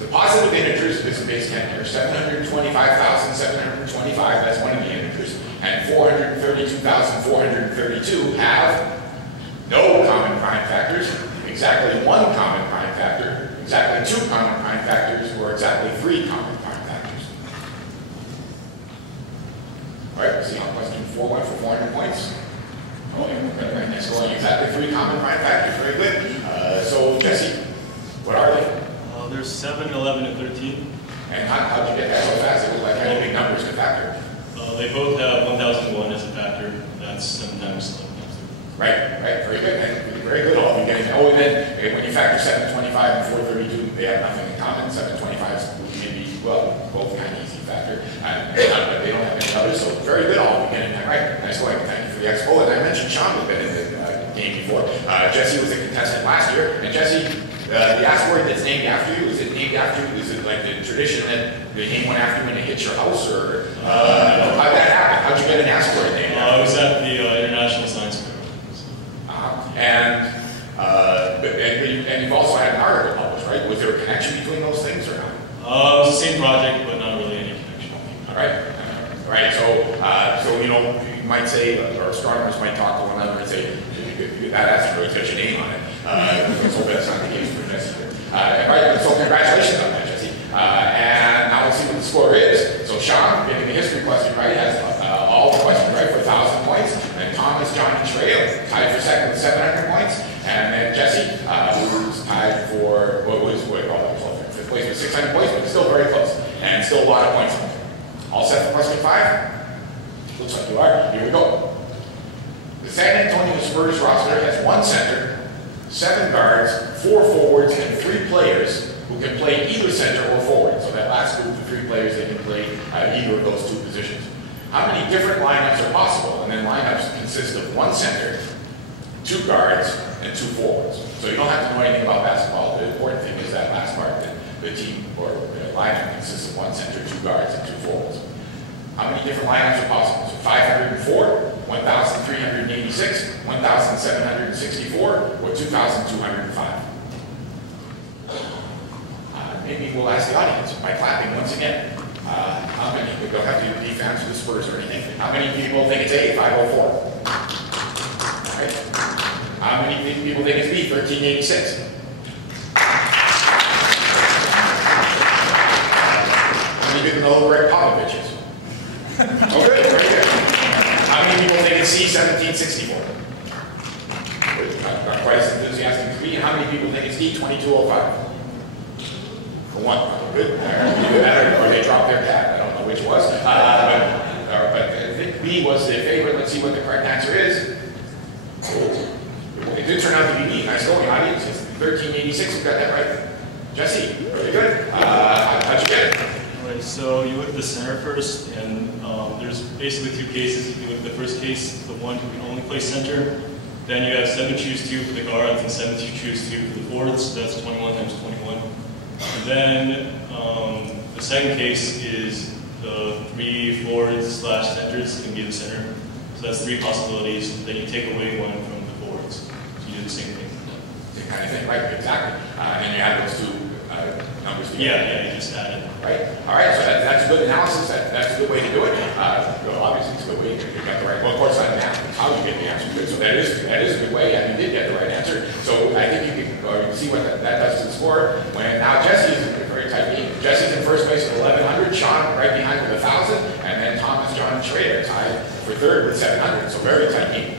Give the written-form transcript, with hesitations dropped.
The positive integers of this base 10 are 725,725, that's one of the integers, and 432,432 have no common prime factors, exactly one common prime factor, exactly two common prime factors, or exactly three common prime factors. All right, see on question 4-1 for 400 points. Oh, yeah, right next going exactly three common prime factors, very good. So, Jesse, what are they? There's 7, 11, and 13. And how'd you get that so fast? It was like any big numbers to factor. They both have 1001 as a factor. That's 7 times 11 times 2. Right, very good. And very good all beginning. Oh, and then when you factor 725 and 432, they have nothing in common. 725 is maybe, well, both kind of easy factor. But they don't have any others, so very good all beginning. Right, nice going. Thank you for the expo. And I mentioned Sean had been in the game before. Jesse was a contestant last year. And Jesse, the asteroid that's named after you, is it named after you? Is it like the tradition that they name one after you when it hits your house? Or how'd that happen? How'd you get an asteroid named after you? I was at the International Science Fair. And you've also had an article published, right? Was there a connection between those things or not? It was the same project, but not really any connection. All right. So you know, you might say, or astronomers might talk to one another and say, that asteroid's got your name on it. Let's hope that's not the case for Jesse here. Right, so congratulations on that, Jesse. And now let's see what the score is. So Sean, getting the history question right, has all the questions right for 1,000 points. And Thomas, John, and Shrey tied for second with 700 points. And then Jesse, who's tied for, fifth place with 600 points, but still very close. And still a lot of points. All set for question 5? Looks like you are. Here we go. The San Antonio Spurs roster has 1 center, 7 guards, 4 forwards, and 3 players who can play either center or forward. So that last group of 3 players, they can play either of those 2 positions. How many different lineups are possible? And then lineups consist of 1 center, 2 guards, and 2 forwards. So you don't have to know anything about basketball. The important thing is that last part, that the team or the lineup consists of 1 center, 2 guards, and 2 forwards. How many different lineups are possible? So 504, 1,386, 1,764, or 2,205. Maybe we'll ask the audience by clapping once again. How many? We don't have to be fans of the Spurs or anything. How many people think it's A, 504? All right. How many people think it's B, 1386? How many people know who Greg Popovich is? Oh, good, very good. How many people think it's C, 1764? Not quite as enthusiastic as B. And how many people think it's D, 2205? For 1. Good. Either that or they dropped their hat. I don't know which was. But I think B was the favorite. Let's see what the correct answer is. It did turn out to be B. Nice going, audience. It's 1386. You got that right. Jesse, very good. How'd you get it? Alright, so you look at the center first, and there's basically 2 cases. If you look at the first case, the one who can only play center, then you have 7 choose 2 for the guards and 7 choose 2 for the forwards. So that's 21 times 21. And then the second case is the 3 forwards / centers can be the center. So that's 3 possibilities. Then you take away 1 from the forwards. So you do the same thing. Same kind of thing, right? Exactly. And then you add those 2 numbers together. Yeah, you just add it. Right? All right, so that's a good analysis. That's a good way to do it. Obviously, it's a good way. You got the right. Well, of course, I'm asking how you get the answer good. So that is a good way, and you did get the right answer. So I think you can see what that does to the score. When now Jesse's in a very tight lead. Jesse's in first place with 1,100. Sean right behind with 1,000, and then Thomas, John, and Shrey are tied for third with 700. So very tight lead.